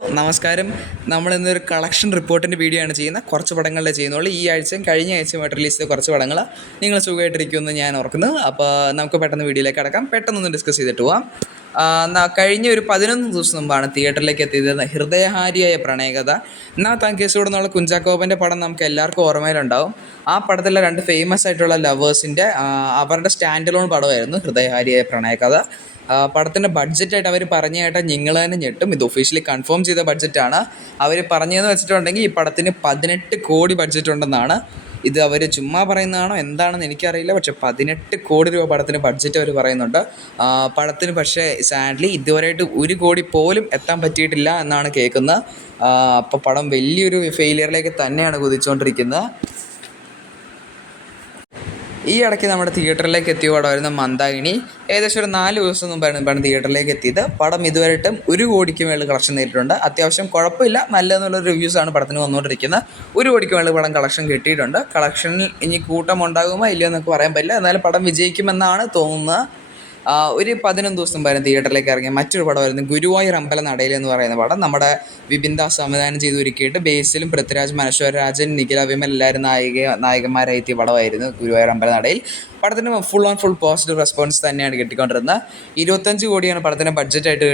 നമസ്കാരം. നമ്മളിന്നൊരു കളക്ഷൻ റിപ്പോർട്ടിൻ്റെ വീഡിയോ ആണ് ചെയ്യുന്നത്. കുറച്ച് പടങ്ങളുടെ ചെയ്യുന്നുള്ളൂ. ഈ ആഴ്ചയും കഴിഞ്ഞ ആഴ്ചയുമായിട്ട് റിലീസ് ചെയ്ത കുറച്ച് പടങ്ങൾ നിങ്ങൾ സുഖമായിട്ടിരിക്കുമെന്ന് ഞാൻ ഓർക്കുന്നു. അപ്പോൾ നമുക്ക് പെട്ടെന്ന് വീഡിയോയിലേക്ക് കടക്കാം. പെട്ടെന്നൊന്ന് ഡിസ്കസ് ചെയ്തിട്ട് പോവാം. കഴിഞ്ഞ ഒരു 11 ദിവസം മുമ്പാണ് തിയേറ്ററിലേക്ക് എത്തിയത് ഹൃദയഹാരിയായ പ്രണയകഥ. എന്നാൽ താൻ കേസോട് എന്നുള്ള കുഞ്ചാക്കോബൻ്റെ പടം നമുക്ക് എല്ലാവർക്കും ഓർമ്മയിലുണ്ടാവും. ആ പടത്തിലെ രണ്ട് ഫേമസ് ആയിട്ടുള്ള ലവേഴ്സിൻ്റെ അവരുടെ സ്റ്റാൻഡ് അലോൺ പടമായിരുന്നു ഹൃദയഹാരിയായ പ്രണയകഥ. പടത്തിൻ്റെ ബഡ്ജറ്റായിട്ട് അവർ പറഞ്ഞ കേട്ടാൽ നിങ്ങൾ തന്നെ ഞെട്ടും. ഇത് ഒഫീഷ്യലി കൺഫേം ചെയ്ത ബഡ്ജറ്റാണ്. അവർ പറഞ്ഞതെന്ന് വെച്ചിട്ടുണ്ടെങ്കിൽ ഈ പടത്തിന് 18 കോടി ബഡ്ജറ്റ് ഉണ്ടെന്നാണ്. ഇത് അവർ ചുമ്മാ പറയുന്നതാണോ എന്താണെന്ന് എനിക്കറിയില്ല. പക്ഷേ 18 കോടി രൂപ പടത്തിന് ബഡ്ജറ്റ് അവർ പറയുന്നുണ്ട്. പടത്തിന് പക്ഷേ സാഡ്ലി ഇതുവരെയായിട്ട് 1 കോടി പോലും എത്താൻ പറ്റിയിട്ടില്ല എന്നാണ് കേൾക്കുന്നത്. അപ്പോൾ പടം വലിയൊരു ഫെയിലിയറിലേക്ക് തന്നെയാണ് കുതിച്ചുകൊണ്ടിരിക്കുന്നത്. ഈ ഇടയ്ക്ക് നമ്മുടെ തിയേറ്ററിലേക്ക് എത്തിയ പടമായിരുന്നു മന്ദാകിനി. ഏകദേശം ഒരു 4 ദിവസം മുമ്പാണ് തിയേറ്ററിലേക്ക് എത്തിയത്. പടം ഇതുവരെയായിട്ടും 1 കോടിക്ക് മേളിൽ കളക്ഷൻ നേരിട്ടുണ്ട്. അത്യാവശ്യം കുഴപ്പമില്ല, നല്ലതെന്നുള്ള റിവ്യൂസാണ് പടത്തിന് വന്നുകൊണ്ടിരിക്കുന്നത്. 1 കോടിക്ക് മേളിൽ പടം കളക്ഷൻ കിട്ടിയിട്ടുണ്ട്. കളക്ഷനിൽ ഇനി കൂട്ടം ഉണ്ടാകുമോ ഇല്ലയോ എന്നൊക്കെ പറയാൻ പറ്റില്ല. എന്നാലും പടം വിജയിക്കുമെന്നാണ് തോന്നുന്നത്. ഒരു 11 ദിവസം മുമ്പായിരുന്നു തിയേറ്ററിലേക്ക് ഇറങ്ങിയ മറ്റൊരു പടമായിരുന്നു ഗുരുവായൂർ അമ്പല നടയിൽ എന്ന് പറയുന്ന പടം. നമ്മുടെ വിപിൻ ദാസ് സംവിധാനം ചെയ്ത് ഒരുക്കിയിട്ട് ബേസിലും പൃഥ്വിരാജ്, മനശ്വര രാജൻ, നിഖില വിമൽ എല്ലാവരും നായകന്മാരായി എത്തിയ പടമായിരുന്നു ഗുരുവായൂർ അമ്പല നടയിൽ. പടത്തിന് ഫുൾ പോസിറ്റീവ് റെസ്പോൺസ് തന്നെയാണ് കിട്ടിക്കൊണ്ടിരുന്നത്. 25 കോടിയാണ് പടത്തിന് ബഡ്ജറ്റായിട്ട്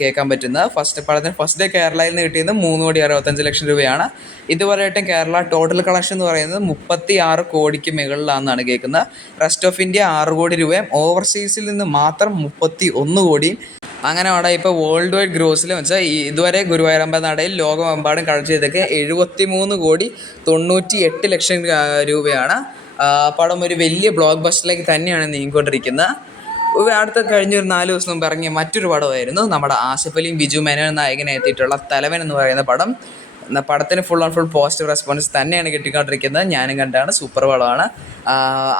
കേൾക്കാൻ പറ്റുന്നത്. പടത്തിന് ഫസ്റ്റ് ഡേ കേരളയിൽ നിന്ന് കിട്ടിയത് 3,65,00,000 രൂപയാണ്. ഇതുവരെയായിട്ടും കേരള ടോട്ടൽ കളക്ഷൻ എന്ന് പറയുന്നത് 36 കോടിക്ക് മുകളിലാണെന്നാണ് കേൾക്കുന്നത്. റെസ്റ്റ് ഓഫ് ഇന്ത്യ 6 കോടി രൂപയും ഓവർസീസിൽ നിന്ന് മാത്രം 31 കോടിയും. അങ്ങനെ അവിടെ ഇപ്പോൾ വേൾഡ് വൈഡ് ഗ്രോസിൽ വെച്ചാൽ ഇതുവരെ ഗുരുവായൂരമ്പല നടയിൽ ലോകമെമ്പാടും കളക്ട് ചെയ്തൊക്കെ 73 കോടി 98 ലക്ഷം രൂപയാണ്. പടം ഒരു വലിയ ബ്ലോക്ക് ബസ്റ്ററിലേക്ക് തന്നെയാണ് നീങ്ങിക്കൊണ്ടിരിക്കുന്നത്. അടുത്ത കഴിഞ്ഞൊരു 4 ദിവസം മുമ്പ് ഇറങ്ങിയ മറ്റൊരു പടമായിരുന്നു നമ്മുടെ ആസിഫ് അലിയും ബിജു മേനോൻ നായകനെ എത്തിയിട്ടുള്ള തലവൻ എന്ന് പറയുന്ന പടം. പടത്തിന് ഫുൾ പോസിറ്റീവ് റെസ്പോൺസ് തന്നെയാണ് കിട്ടിക്കൊണ്ടിരിക്കുന്നത്. ഞാനും കണ്ടാണ്, സൂപ്പർ പടമാണ്.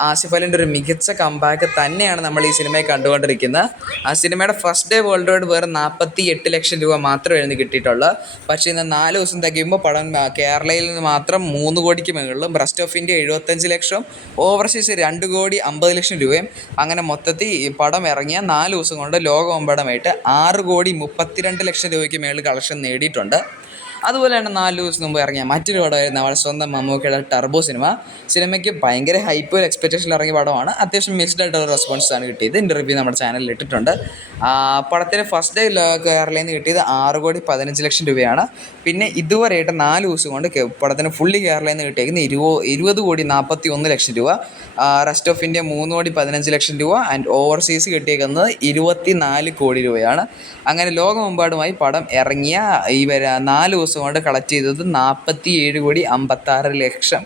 ആസിഫ് അലിൻ്റെ ഒരു മികച്ച കംബാക്ക് തന്നെയാണ് നമ്മൾ ഈ സിനിമയെ കണ്ടുകൊണ്ടിരിക്കുന്നത്. ആ സിനിമയുടെ ഫസ്റ്റ് ഡേ വേൾഡ് വൈഡ് വേറെ 48 ലക്ഷം രൂപ മാത്രമായിരുന്നു കിട്ടിയിട്ടുള്ളത്. പക്ഷേ ഇന്ന് 4 ദിവസം തികയുമ്പോൾ പടം കേരളയിൽ നിന്ന് മാത്രം 3 കോടിക്ക് മുകളിലും, റെസ്റ്റ് ഓഫ് ഇന്ത്യ 75 ലക്ഷവും, ഓവർസീസ് 2 കോടി 50 ലക്ഷം രൂപയും. അങ്ങനെ മൊത്തത്തിൽ ഈ പടം ഇറങ്ങിയ 4 ദിവസം കൊണ്ട് ലോകമെമ്പാടുമായിട്ട് 6 കോടി 32 ലക്ഷം രൂപയ്ക്ക് മുകളിൽ കളക്ഷൻ നേടിയിട്ടുണ്ട്. അതുപോലെ തന്നെ 4 ദിവസം മുമ്പ് ഇറങ്ങിയ മറ്റൊരു പടമായിരുന്നു നമ്മുടെ സ്വന്തം മമ്മൂക്കയുടെ ടർബോ സിനിമയ്ക്ക് ഭയങ്കര ഹൈപ്പ് എക്സ്പെക്റ്റേഷനിൽ ഇറങ്ങിയ പടമാണ്. അത്യാവശ്യം മിക്സ്ഡ് ആയിട്ടുള്ള റെസ്പോൺസാണ് കിട്ടിയത്. ഇതിൻ്റെ റിവ്യൂ നമ്മുടെ ചാനലിൽ ഇട്ടിട്ടുണ്ട്. പടത്തിന് ഫസ്റ്റ് ഡേ കേരളയിൽ നിന്ന് കിട്ടിയത് 6 കോടി 15 ലക്ഷം രൂപയാണ്. പിന്നെ ഇതുവരെയായിട്ട് 4 ദിവസം കൊണ്ട് പടത്തിന് ഫുള്ളി കേരളയിൽ നിന്ന് കിട്ടിയേക്കുന്നത് 20 കോടി 41 ലക്ഷം രൂപ. റെസ്റ്റ് ഓഫ് ഇന്ത്യ 3 കോടി 15 ലക്ഷം രൂപ ആൻഡ് ഓവർസീസ് കിട്ടിയേക്കുന്നത് 24 കോടി രൂപയാണ്. അങ്ങനെ ലോകമെമ്പാടുമായി പടം ഇറങ്ങിയ 4 ദിവസം കൊണ്ട് കളക്ട് ചെയ്തത് 47 കോടി 56 ലക്ഷം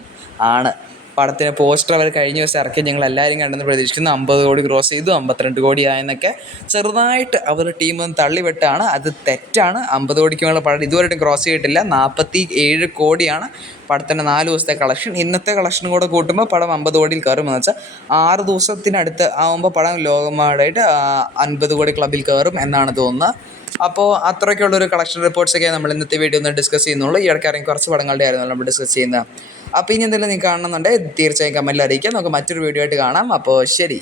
ആണ്. പടത്തിന് പോസ്റ്റർ അവർ കഴിഞ്ഞ ദിവസം ഇറക്കി ഞങ്ങൾ എല്ലാവരും കണ്ടെന്ന് പ്രതീക്ഷിക്കുന്നു. 50 കോടി ക്രോസ് ചെയ്തു, 52 കോടി ആയെന്നൊക്കെ ചെറുതായിട്ട് അവരുടെ ടീമൊന്ന് തള്ളിവിട്ടാണ്. അത് തെറ്റാണ്. 50 കോടിക്ക് മേലെ പടം ഇതുവരെയായിട്ടും ക്രോസ് ചെയ്തിട്ടില്ല. 47 കോടിയാണ് പടത്തിൻ്റെ 4 ദിവസത്തെ കളക്ഷൻ. ഇന്നത്തെ കളക്ഷനും കൂടെ കൂട്ടുമ്പോൾ പടം 50 കോടിയിൽ കയറുമെന്ന് വെച്ചാൽ 6 ദിവസത്തിനടുത്ത് ആകുമ്പോൾ പടം ലോകമായിട്ട് 50 കോടി ക്ലബിൽ കയറും എന്നാണ് തോന്നുന്നത്. അപ്പോൾ അത്രയ്ക്കുള്ളൊരു കളക്ഷൻ റിപ്പോർട്ട്സൊക്കെ നമ്മൾ ഇന്നത്തെ വീഡിയോ ഒന്ന് ഡിസ്കസ് ചെയ്യുന്നുള്ളൂ. ഈ ഇടയ്ക്ക് ഇറങ്ങി കുറച്ച് പടങ്ങളുടെ ആയിരുന്നു നമ്മൾ ഡിസ്കസ് ചെയ്യുന്നത്. അപ്പോൾ ഇനി എന്തെങ്കിലും നിങ്ങൾക്ക് കാണണമെന്നുണ്ടെങ്കിൽ തീർച്ചയായും കമൻറ്റിൽ അറിയിക്കാം. നമുക്ക് മറ്റൊരു വീഡിയോ ആയിട്ട് കാണാം. അപ്പോൾ ശരി.